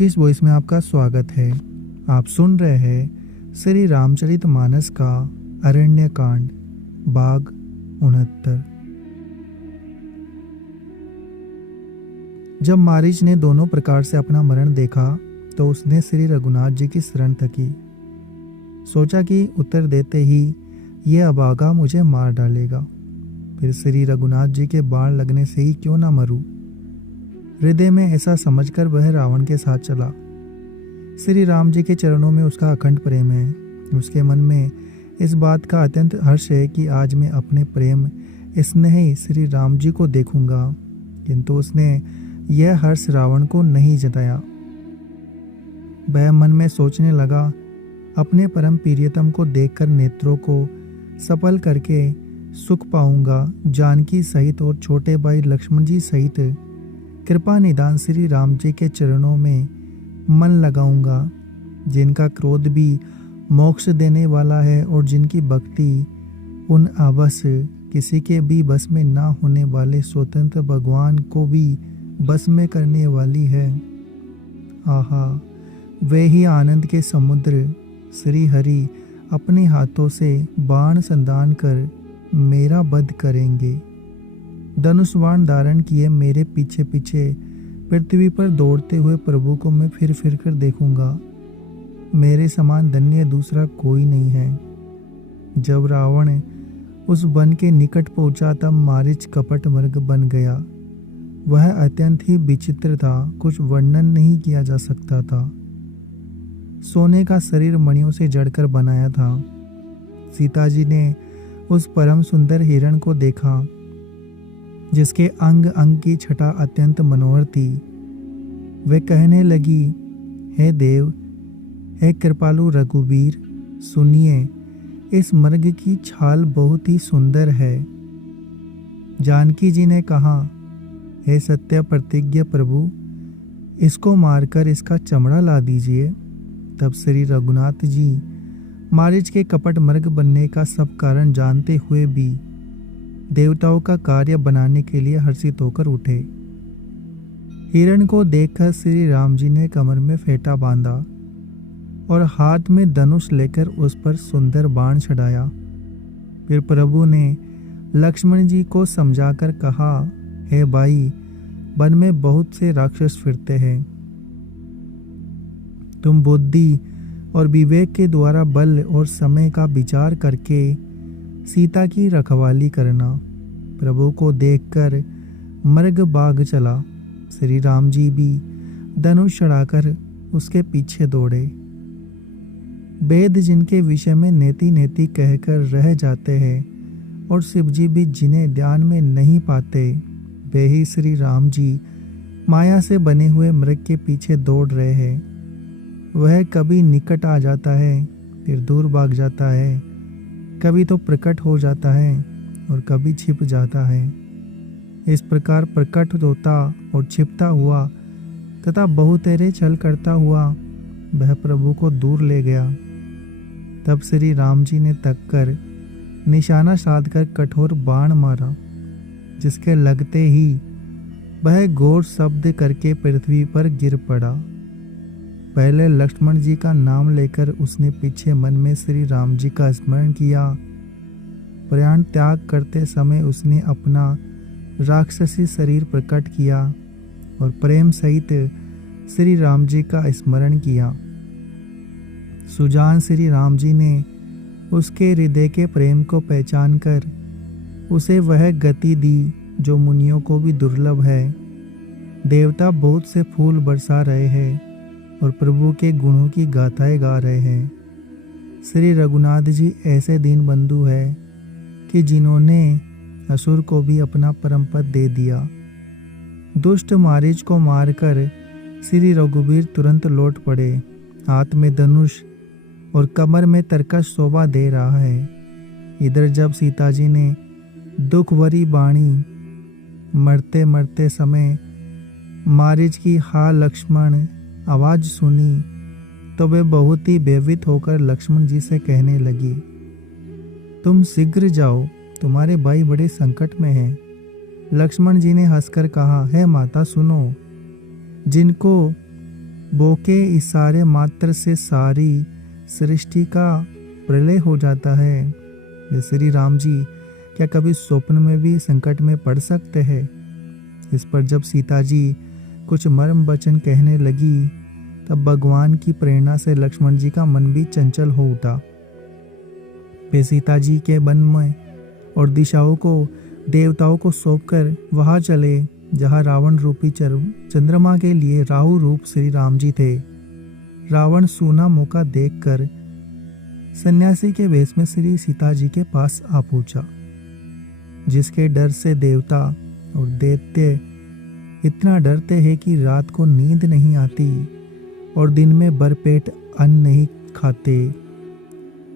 की इस वॉइस में आपका स्वागत है। आप सुन रहे हैं श्री रामचरितमानस का अरण्य कांड भाग 69। जब मारीच ने दोनों प्रकार से अपना मरण देखा तो उसने श्री रघुनाथ जी की शरण तकी। सोचा कि उत्तर देते ही यह अभागा मुझे मार डालेगा, फिर श्री रघुनाथ जी के बाण लगने से ही क्यों ना मरूं। हृदय में ऐसा समझकर वह रावण के साथ चला। श्री राम जी के चरणों में उसका अखंड प्रेम है। उसके मन में इस बात का अत्यंत हर्ष है कि आज मैं अपने प्रेम स्नेही श्री राम जी को देखूंगा, किंतु उसने यह हर्ष रावण को नहीं जताया। वह मन में सोचने लगा, अपने परम प्रियतम को देखकर नेत्रों को सफल करके सुख पाऊंगा। जानकी सहित और छोटे भाई लक्ष्मण जी सहित कृपा निदान श्री राम जी के चरणों में मन लगाऊंगा, जिनका क्रोध भी मोक्ष देने वाला है और जिनकी भक्ति उन अवश किसी के भी बस में ना होने वाले स्वतंत्र भगवान को भी बस में करने वाली है। आहा, वे ही आनंद के समुद्र श्री हरि अपने हाथों से बाण संधान कर मेरा वध करेंगे। धनुष बाण धारण किए मेरे पीछे पीछे पृथ्वी पर दौड़ते हुए प्रभु को मैं फिर फिर कर देखूंगा। मेरे समान धन्य दूसरा कोई नहीं है। जब रावण उस वन के निकट पहुंचा तब मारीच कपट मृग बन गया। वह अत्यंत ही विचित्र था, कुछ वर्णन नहीं किया जा सकता था। सोने का शरीर मणियों से जड़कर बनाया था। सीता जी ने उस परम सुंदर हिरण को देखा, जिसके अंग अंग की छटा अत्यंत मनोहर थी। वे कहने लगी, हे देव, हे कृपालु रघुवीर, सुनिए, इस मृग की छाल बहुत ही सुंदर है। जानकी जी ने कहा, हे सत्य प्रतिज्ञ प्रभु, इसको मारकर इसका चमड़ा ला दीजिए। तब श्री रघुनाथ जी मारीच के कपट मृग बनने का सब कारण जानते हुए भी देवताओं का कार्य बनाने के लिए हर्षित होकर उठे। हिरण को देखकर श्री राम जी ने कमर में फेंटा बांधा और हाथ में धनुष लेकर उस पर सुंदर बाण चढ़ाया। फिर प्रभु ने लक्ष्मण जी को समझाकर कहा, हे भाई, वन में बहुत से राक्षस फिरते हैं। तुम बुद्धि और विवेक के द्वारा बल और समय का विचार करके सीता की रखवाली करना। प्रभु को देखकर मृग भाग चला। श्री राम जी भी धनुष चढ़ाकर उसके पीछे दौड़े। वेद जिनके विषय में नेति नेति कहकर रह जाते हैं और शिव जी भी जिन्हें ध्यान में नहीं पाते, वे ही श्री राम जी माया से बने हुए मृग के पीछे दौड़ रहे हैं। वह कभी निकट आ जाता है, फिर दूर भाग जाता है, कभी तो प्रकट हो जाता है और कभी छिप जाता है। इस प्रकार प्रकट होता और छिपता हुआ तथा बहुतेरे छल करता हुआ वह प्रभु को दूर ले गया। तब श्री राम जी ने तक कर निशाना साधकर कठोर बाण मारा, जिसके लगते ही वह घोर शब्द करके पृथ्वी पर गिर पड़ा। पहले लक्ष्मण जी का नाम लेकर उसने पीछे मन में श्री राम जी का स्मरण किया। प्राण त्याग करते समय उसने अपना राक्षसी शरीर प्रकट किया और प्रेम सहित श्री राम जी का स्मरण किया। सुजान श्री राम जी ने उसके हृदय के प्रेम को पहचान कर उसे वह गति दी जो मुनियों को भी दुर्लभ है। देवता बहुत से फूल बरसा रहे हैं और प्रभु के गुणों की गाथाएं गा रहे हैं। श्री रघुनाथ जी ऐसे दीन बंधु है कि जिन्होंने असुर को भी अपना परम पद दे दिया। दुष्ट मारीच को मारकर श्री रघुवीर तुरंत लौट पड़े। हाथ में धनुष और कमर में तरकश शोभा दे रहा है। इधर जब सीता जी ने दुख भरी बाणी मरते मरते समय मारीच की हा लक्ष्मण आवाज सुनी तो वे बहुत ही भयभीत होकर लक्ष्मण जी से कहने लगी, तुम शीघ्र जाओ, तुम्हारे भाई बड़े संकट में हैं। लक्ष्मण जी ने हंसकर कहा, हे माता सुनो, जिनको बोके इशारे मात्र से सारी सृष्टि का प्रलय हो जाता है। ये श्री राम जी क्या कभी स्वप्न में भी संकट में पड़ सकते हैं? इस पर जब सीता जी कुछ मर्म वचन कहने लगी तब भगवान की प्रेरणा से लक्ष्मण जी का मन भी चंचल हो उठा। वे सीता जी के वन में और दिशाओं को देवताओं को सौंपकर वहां चले जहां रावण रूपी चंद्रमा के लिए राहु रूप श्री राम जी थे। रावण सूना मौका देखकर सन्यासी के वेश में श्री सीता जी के पास आ पहुंचा, जिसके डर से देवता और दैत्य इतना डरते हैं कि रात को नींद नहीं आती और दिन में भरपेट अन्न नहीं खाते।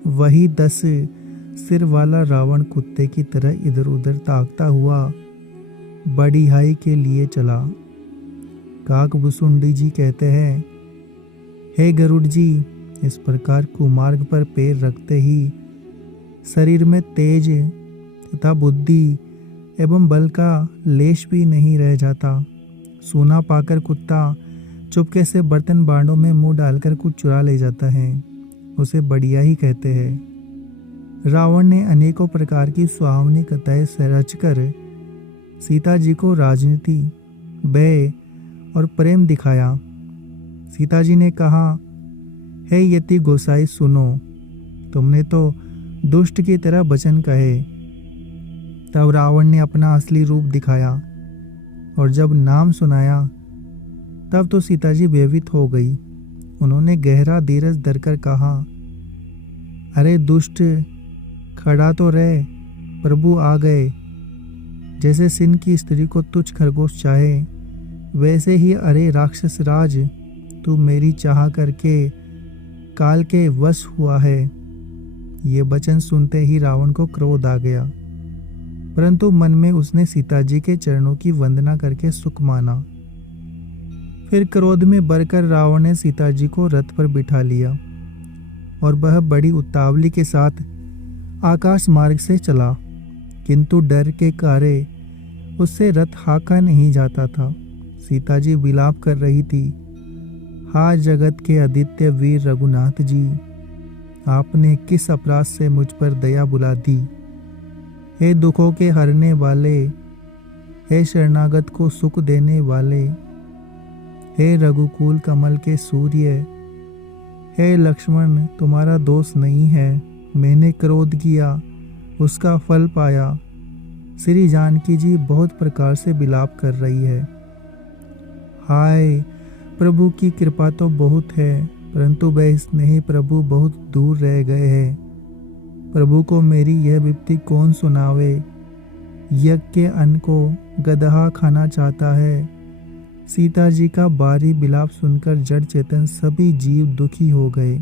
वही 10 सिर वाला रावण कुत्ते की तरह इधर उधर ताकता हुआ बड़ी हाई के लिए चला। काकभुसुंडी जी कहते हैं, हे गरुड़ जी, इस प्रकार कुमार्ग पर पैर रखते ही शरीर में तेज तथा बुद्धि एवं बल का लेश भी नहीं रह जाता। सूना पाकर कुत्ता चुपके से बर्तन बांडों में मुंह डालकर कुछ चुरा ले जाता है, उसे बढ़िया ही कहते हैं। रावण ने अनेकों प्रकार की सुहावनी कथाएं रचकर सीता जी को राजनीति, भय और प्रेम दिखाया। सीता जी ने कहा, हे यति गोसाई सुनो, तुमने तो दुष्ट की तरह वचन कहे। तब रावण ने अपना असली रूप दिखाया और जब नाम सुनाया तब तो सीता जी भयभीत हो गई। उन्होंने गहरा धीरज धरकर कहा, अरे दुष्ट, खड़ा तो रहे, प्रभु आ गए। जैसे सिंह की स्त्री को तुच्छ खरगोश चाहे, वैसे ही अरे राक्षस राज, तू मेरी चाह करके काल के वश हुआ है। ये वचन सुनते ही रावण को क्रोध आ गया, परंतु मन में उसने सीता जी के चरणों की वंदना करके सुख माना। फिर क्रोध में भरकर रावण ने सीता जी को रथ पर बिठा लिया और वह बड़ी उतावली के साथ आकाश मार्ग से चला, किंतु डर के कारण उससे रथ हाँका नहीं जाता था। सीता जी विलाप कर रही थी, हा जगत के आदित्य वीर रघुनाथ जी, आपने किस अपराध से मुझ पर दया बुला दी। हे दुखों के हरने वाले, हे शरणागत को सुख देने वाले, हे रघुकुल कमल के सूर्य, हे लक्ष्मण, तुम्हारा दोष नहीं है। मैंने क्रोध किया, उसका फल पाया। श्री जानकी जी बहुत प्रकार से विलाप कर रही है। हाय, प्रभु की कृपा तो बहुत है, परंतु वह स्नेही प्रभु बहुत दूर रह गए हैं। प्रभु को मेरी यह विपत्ति कौन सुनावे। यज्ञ के अन्न को गदहा खाना चाहता है। सीता जी का बारी विलाप सुनकर जड़ चेतन सभी जीव दुखी हो गए।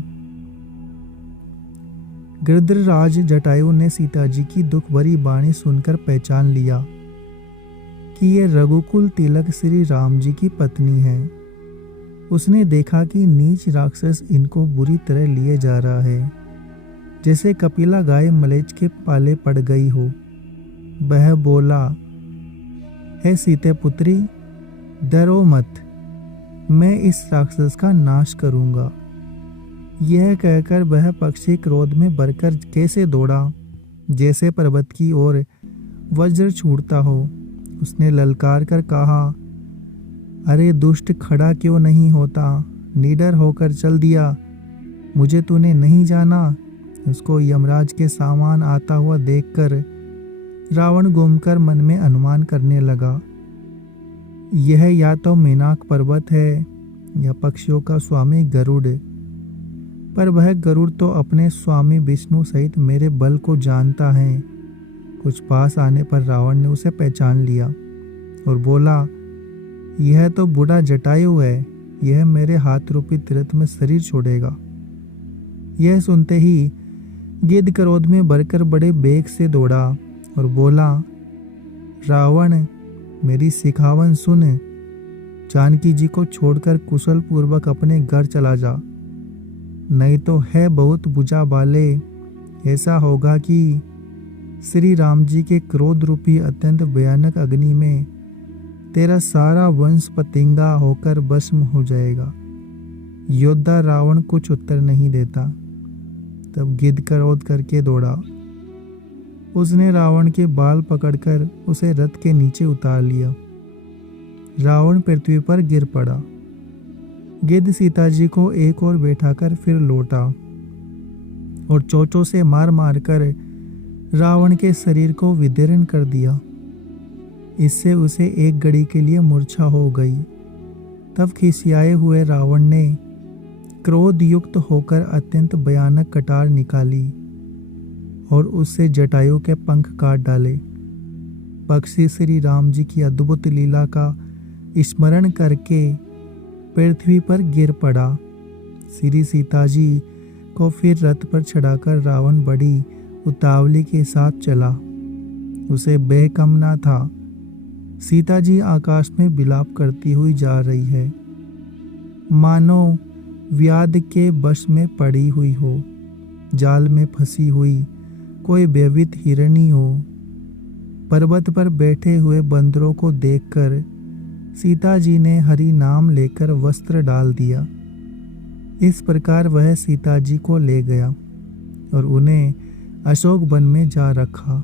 गृध्रराज जटायु ने सीता जी की दुख भरी वाणी सुनकर पहचान लिया कि ये रघुकुल तिलक श्री राम जी की पत्नी है। उसने देखा कि नीच राक्षस इनको बुरी तरह लिए जा रहा है, जैसे कपिला गाय मलेच के पाले पड़ गई हो। वह बोला, हे सीते पुत्री, डरो मत, मैं इस राक्षस का नाश करूंगा। यह कहकर वह पक्षी क्रोध में भरकर कैसे दौड़ा, जैसे पर्वत की ओर वज्र छूटता हो। उसने ललकार कर कहा, अरे दुष्ट, खड़ा क्यों नहीं होता, निडर होकर चल दिया। मुझे तूने नहीं जाना। उसको यमराज के सामान आता हुआ देखकर रावण घूमकर मन में अनुमान करने लगा, यह या तो मेनाक पर्वत है या पक्षियों का स्वामी गरुड़। पर वह गरुड़ तो अपने स्वामी विष्णु सहित मेरे बल को जानता है। कुछ पास आने पर रावण ने उसे पहचान लिया और बोला, यह तो बूढ़ा जटायु है, यह मेरे हाथ रूपी तीर्थ में शरीर छोड़ेगा। यह सुनते ही गिद्ध क्रोध में भरकर बड़े बेग से दौड़ा और बोला, रावण, मेरी सिखावन सुन, जानकी जी को छोड़कर कुशल पूर्वक अपने घर चला जा, नहीं तो है बहुत बुझा बाले। ऐसा होगा कि श्री राम जी के क्रोध रूपी अत्यंत भयानक अग्नि में तेरा सारा वंश पतिंगा होकर भस्म हो जाएगा। योद्धा रावण कुछ उत्तर नहीं देता। तब गिद्ध क्रोध करके दौड़ा। उसने रावण के बाल पकड़कर उसे रथ के नीचे उतार लिया। रावण पृथ्वी पर गिर पड़ा। गिद्ध सीता जी को एक और बैठाकर फिर लौटा और चोंचों से मार मार कर रावण के शरीर को विदीर्ण कर दिया। इससे उसे एक घड़ी के लिए मूर्छा हो गई। तब खिसियाए हुए रावण ने क्रोध युक्त होकर अत्यंत भयानक कटार निकाली और उससे जटायु के पंख काट डाले। पक्षी श्री राम जी की अद्भुत लीला का स्मरण करके पृथ्वी पर गिर पड़ा। श्री सीता जी को फिर रथ पर चढ़ाकर रावण बड़ी उतावली के साथ चला। उसे बेकमना था। सीता जी आकाश में विलाप करती हुई जा रही है, मानो व्याध के वश में पड़ी हुई हो, जाल में फंसी हुई कोई भयभीत हिरणी हो। पर्वत पर बैठे हुए बंदरों को देखकर सीता जी ने हरि नाम लेकर वस्त्र डाल दिया। इस प्रकार वह सीता जी को ले गया और उन्हें अशोक वन में जा रखा।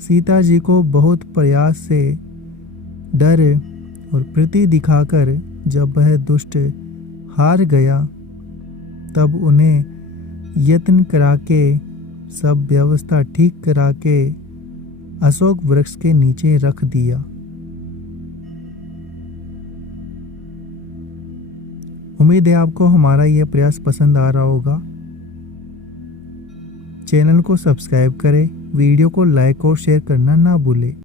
सीता जी को बहुत प्रयास से डर और प्रीति दिखाकर जब वह दुष्ट हार गया, तब उन्हें यत्न करा के सब व्यवस्था ठीक करा के अशोक वृक्ष के नीचे रख दिया। उम्मीद है आपको हमारा यह प्रयास पसंद आ रहा होगा। चैनल को सब्सक्राइब करें, वीडियो को लाइक और शेयर करना ना भूलें।